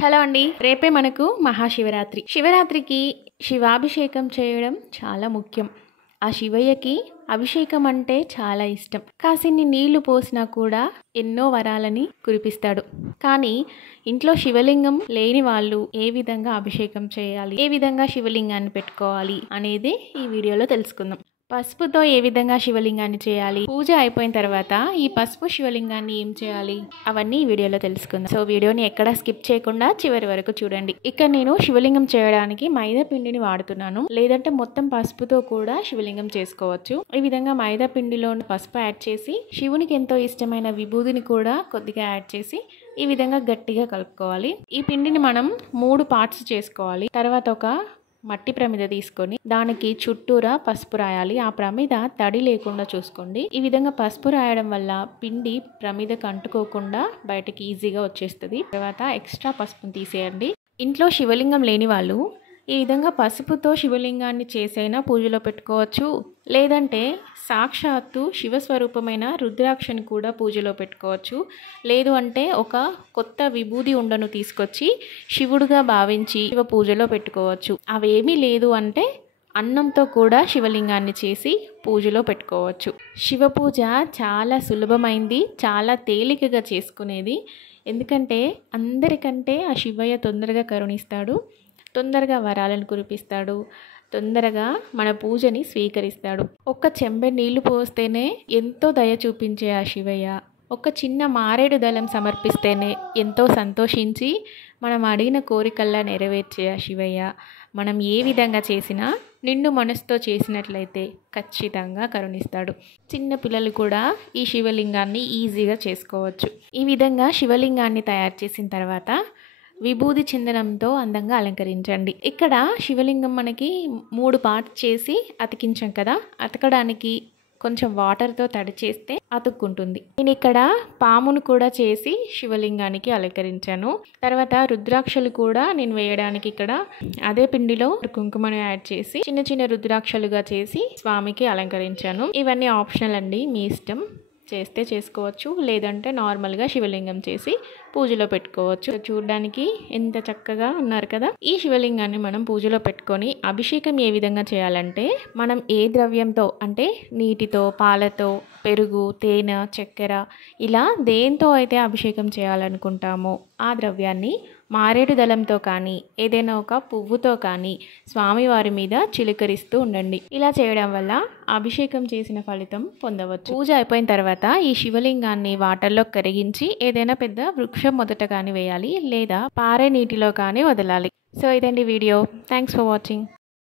Hello అండి, రేపే మనకు మహాశివరాత్రి. శివరాత్రికి శివాభిషేకం చేయడం చాలా ముఖ్యం. ఆ శివయ్యకి అభిషేకం అంటే చాలా ఇష్టం. కాసిన్ని నీళ్లు పోసినా కూడా ఎన్నో వరాలని కురిపిస్తాడు. కానీ ఇంట్లో శివలింగం లేని వాళ్ళు ఏ విధంగా అభిషేకం చేయాలి, ఏ విధంగా శివలింగాన్ని పెట్టుకోవాలి అనేది ఈ వీడియోలో తెలుసుకుందాం. పసుపుతో ఏ విధంగా శివలింగాన్ని చేయాలి, పూజ అయిపోయిన తర్వాత ఈ పసుపు శివలింగాన్ని ఏం చేయాలి, అవన్నీ ఈ వీడియోలో తెలుసుకుందాం. సో వీడియోని ఎక్కడ స్కిప్ చేయకుండా చివరి వరకు చూడండి. ఇక్కడ నేను శివలింగం చేయడానికి మైదా పిండిని వాడుతున్నాను, లేదంటే మొత్తం పసుపుతో కూడా శివలింగం చేసుకోవచ్చు. ఈ విధంగా మైదా పిండిలో పసుపు యాడ్ చేసి శివునికి ఎంతో ఇష్టమైన విభూదిని కూడా కొద్దిగా యాడ్ చేసి ఈ విధంగా గట్టిగా కలుపుకోవాలి. ఈ పిండిని మనం 3 పార్ట్స్ చేసుకోవాలి. తర్వాత ఒక మట్టి ప్రమిద తీసుకొని దానికి చుట్టూరా పసుపు రాయాలి. ఆ ప్రమిద తడి లేకుండా చూసుకోండి. ఈ విధంగా పసుపు రాయడం వల్ల పిండి ప్రమిదకు అంటుకోకుండా బయటకి ఈజీగా వచ్చేస్తుంది. తర్వాత ఎక్స్ట్రా పసుపుని తీసేయండి. ఇంట్లో శివలింగం లేని వాళ్ళు ఈ విధంగా పసుపుతో శివలింగాన్ని చేసైనా పూజలో పెట్టుకోవచ్చు, లేదంటే సాక్షాత్తు శివస్వరూపమైన రుద్రాక్షని కూడా పూజలో పెట్టుకోవచ్చు. లేదు అంటే ఒక కొత్త విభూది ఉండను తీసుకొచ్చి శివుడుగా భావించి శివ పూజలో పెట్టుకోవచ్చు. అవేమీ లేదు అంటే అన్నంతో కూడా శివలింగాన్ని చేసి పూజలో పెట్టుకోవచ్చు. శివ పూజ చాలా సులభమైంది, చాలా తేలికగా చేసుకునేది. ఎందుకంటే అందరికంటే ఆ శివయ్య తొందరగా కరుణిస్తాడు, తొందరగా వరాలను కురిపిస్తాడు, తొందరగా మన పూజని స్వీకరిస్తాడు. ఒక్క చెంబె నీళ్లు పోస్తేనే ఎంతో దయ చూపించే ఆ శివయ్య ఒక చిన్న మారేడు దళం సమర్పిస్తేనే ఎంతో సంతోషించి మనం అడిగిన కోరికల్లా నెరవేర్చే ఆ శివయ్య మనం ఏ విధంగా చేసినా నిండు మనసుతో చేసినట్లయితే ఖచ్చితంగా కరుణిస్తాడు. చిన్న పిల్లలు కూడా ఈ శివలింగాన్ని ఈజీగా చేసుకోవచ్చు. ఈ విధంగా శివలింగాన్ని తయారు చేసిన తర్వాత విభూది చందనంతో అందంగా అలంకరించండి. ఇక్కడ శివలింగం మనకి 3 పార్ట్స్ చేసి అతికించాం కదా, అతకడానికి కొంచెం వాటర్తో తడి చేస్తే అతుక్కుంటుంది. నేను ఇక్కడ పామును కూడా చేసి శివలింగానికి అలంకరించాను. తర్వాత రుద్రాక్షలు కూడా నేను వేయడానికి ఇక్కడ అదే పిండిలో కుంకుమను యాడ్ చేసి చిన్న చిన్న రుద్రాక్షలుగా చేసి స్వామికి అలంకరించాను. ఇవన్నీ ఆప్షనల్ అండి, మీ ఇష్టం. చేస్తే చేసుకోవచ్చు, లేదంటే నార్మల్గా శివలింగం చేసి పూజలో పెట్టుకోవచ్చు. చూడడానికి ఎంత చక్కగా ఉన్నారు కదా. ఈ శివలింగాన్ని మనం పూజలో పెట్టుకొని అభిషేకం ఏ విధంగా చేయాలంటే, మనం ఏ ద్రవ్యంతో అంటే నీటితో, పాలతో, పెరుగు, తేనె, చక్కెర ఇలా దేంతో అయితే అభిషేకం చేయాలనుకుంటామో ఆ ద్రవ్యాన్ని మారేడు దళంతో కానీ ఏదైనా ఒక పువ్వుతో కానీ స్వామివారి మీద చిలకరిస్తూ ఉండండి. ఇలా చేయడం వల్ల అభిషేకం చేసిన ఫలితం పొందవచ్చు. పూజ అయిపోయిన తర్వాత ఈ శివలింగాన్ని వాటర్లో కరిగించి ఏదైనా పెద్ద వృక్షం మొదట కానీ వేయాలి, లేదా పారే నీటిలో కానీ వదలాలి. సో ఇదండి వీడియో. Thanks for watching.